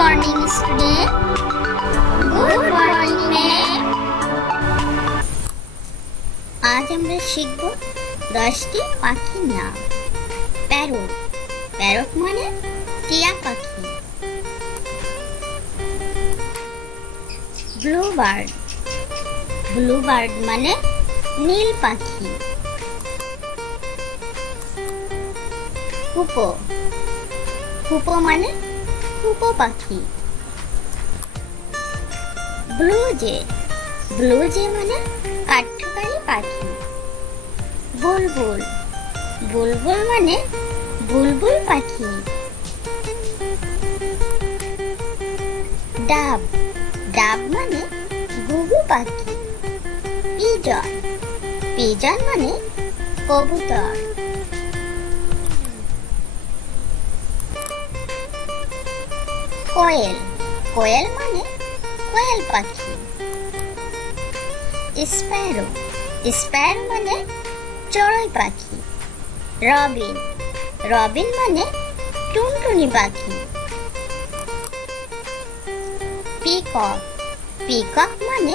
Morning student good morning ma'am আজ আমরা শিখব দশটি পাখির নাম। প্যারট। প্যারট মানে টিয়া পাখি। ব্লু বার্ড ব্লু বার্ড মানে নীল পাখি। হুপো। হুপো মানে হুপো পাখি ব্লু জে। ব্লু জে মানে কাঠকারি পাখি। বুলবুল। বুলবুল মানে বুলবুল পাখি। ডাব। ডাব মানে ঘুঘু পাখি। পিজন। পিজন মানে কবুতর। কোয়েল। কোয়েল মানে কোয়েল পাখি। স্প্যারো। স্প্যারো মানে চড়ুই পাখি। রবিন। রবিন মানে টুনটুনি পাখি। পিকক। পিকক মানে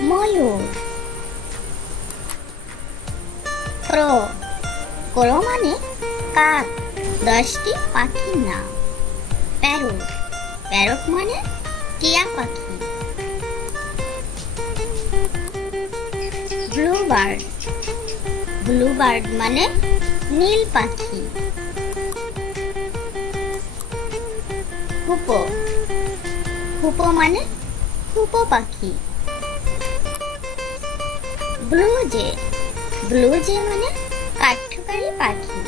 ময়ূর। ক্রো। ক্রো মানে কাক। দশটি পাখির নাম। প্যারট প্যারট মানে টিয়া পাখি। ব্লু বার্ড ব্লু বার্ড মানে নীল পাখি। হুপো। হুপো মানে হুপো পাখি। ব্লু জে ব্লু জে মানে কাঠকারি পাখি।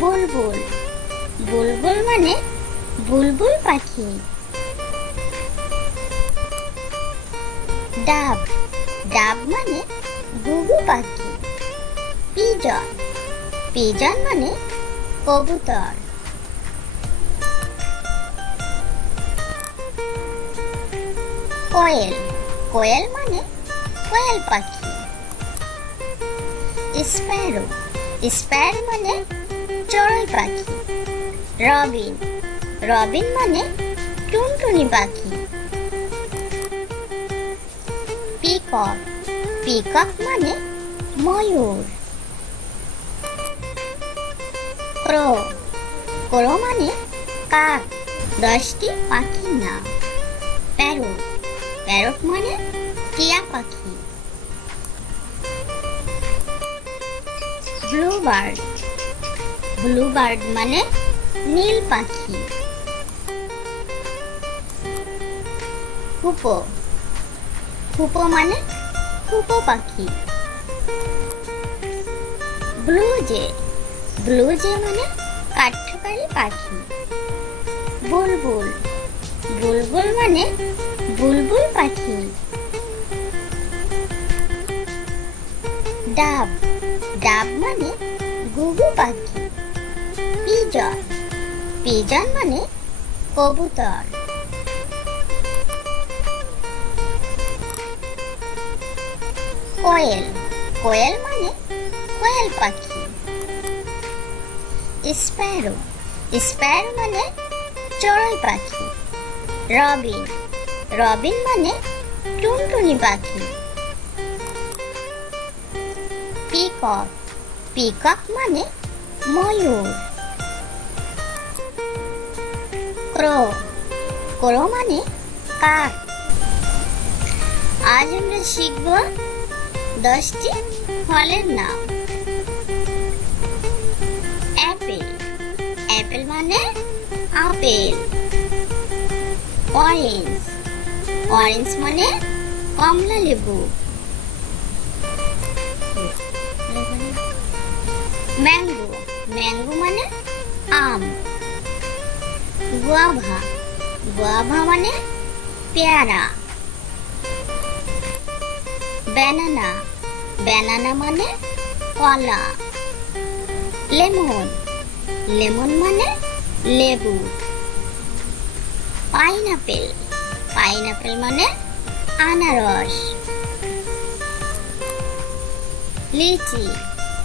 বুলবুল। বুলবুল মানে বুলবুল পাখি। ডাব। ডাব মানে ঘুঘু পাখি। পিজন। পিজন মানে কবুতর। কোয়েল। কোয়েল মানে কোয়েল পাখি। স্প্যারো। স্প্যারো মানে চড়ুই পাখি। রবিন। রবিন মানে টুনটুনি পাখি। পিকক। পিকক মানে ময়ূর। ক্রো। ক্রো মানে কাক, দশটি পাখির নাম। প্যারট। প্যারট মানে টিয়া পাখি। ব্লু বার্ড ব্লু বার্ড মানে নীল পাখি। হুপো। হুপো মানে হুপো পাখি। Blue jay. ব্লু জে মানে কাঠকারি পাখি। বুলবুল। বুলবুল মানে বুলবুল পাখি। ডাব। ডাব মানে ঘুঘু পাখি। পিজন। পিজন মানে কবুতর। কোয়েল। কোয়েল মানে কোয়েল পাখি। স্প্যারো। স্প্যারো মানে চড়ুই পাখি। রবিন। রবিন মানে টুনটুনি পাখি। পিকক। পিকক মানে ময়ূর। ক্রো। ক্রো মানে কাক আজ আমরা শিখব দশটি ফলের নাম। অ্যাপেল। অ্যাপেল মানে আপেল। অরেঞ্জ। অরেঞ্জ মানে কমলা লেবু। ম্যাঙ্গো। ম্যাঙ্গো মানে আম। গুয়াভা। গুয়াভা মানে পেয়ারা। ব্যানানা। ব্যানানা মানে কলা। লেমন লেমন মানে লেবু। পাইনাপেল পাইনাপেল মানে আনারস। লিচি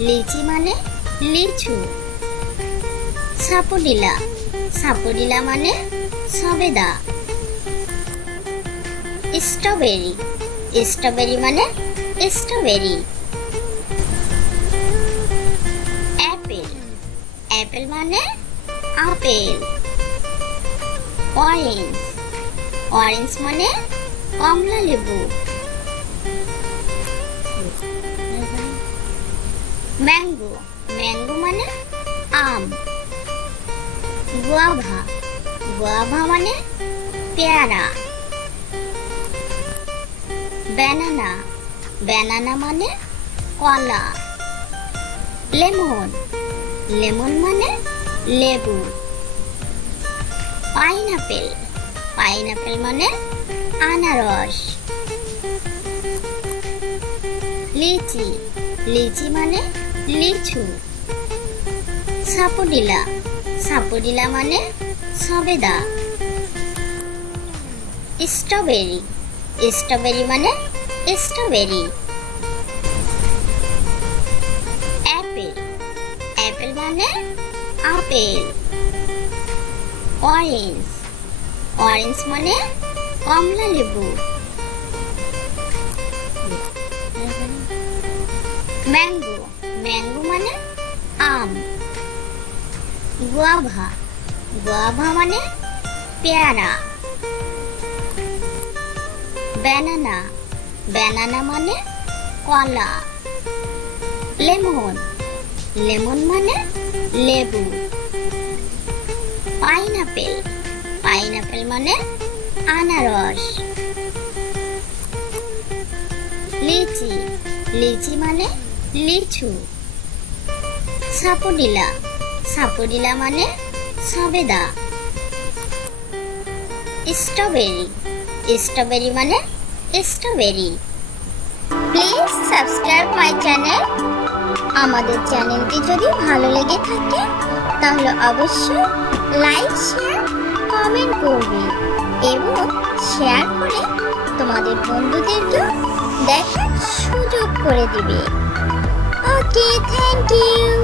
লিচি মানে লিচু। সাপুডিলা সাপুডিলা মানে সবেদা। স্ট্রবেরি স্ট্রবেরি মানে স্ট্রবেরি। অ্যাপেল। অ্যাপেল মানে আপেল। অরেঞ্জ। অরেঞ্জ মানে কমলা লেবু। ম্যাঙ্গো। ম্যাঙ্গো মানে আম। গুয়াভা। গুয়াভা মানে পেয়ারা। ব্যানানা। ব্যানানা মানে কলা। লেমন লেমন মানে লেবু। পাইনাপেল পাইনাপেল মানে আনারস। লিচি লিচি মানে লিচু। সাপুডিলা সাপুডিলা মানে সবেদা। স্ট্রবেরি স্ট্রবেরি মানে স্ট্রবেরি। অ্যাপেল। অ্যাপেল মানে আপেল। অরেঞ্জ। অরেঞ্জ মানে কমলা লেবু। ম্যাঙ্গো। ম্যাঙ্গো মানে আম। গুয়াভা। গুয়াভা মানে পেয়ারা। ব্যানানা। ব্যানানা মানে কলা। লেমন লেমন মানে লেবু। পাইনাপেল পাইনাপেল মানে আনারস। লিচি লিচি মানে লিচু। সাপুডিলা সাপুডিলা মানে সবেদা। স্ট্রবেরি স্ট্রবেরি মানে strawberry. Please subscribe my channel. আমাদের চ্যানেলটি যদি ভালো লেগে থাকে, তাহলে অবশ্যই লাইক, শেয়ার, কমেন্ট করবে এবং শেয়ার করে তোমাদের বন্ধুদেরকেও দেখার সুযোগ করে দিবে। Okay, thank you.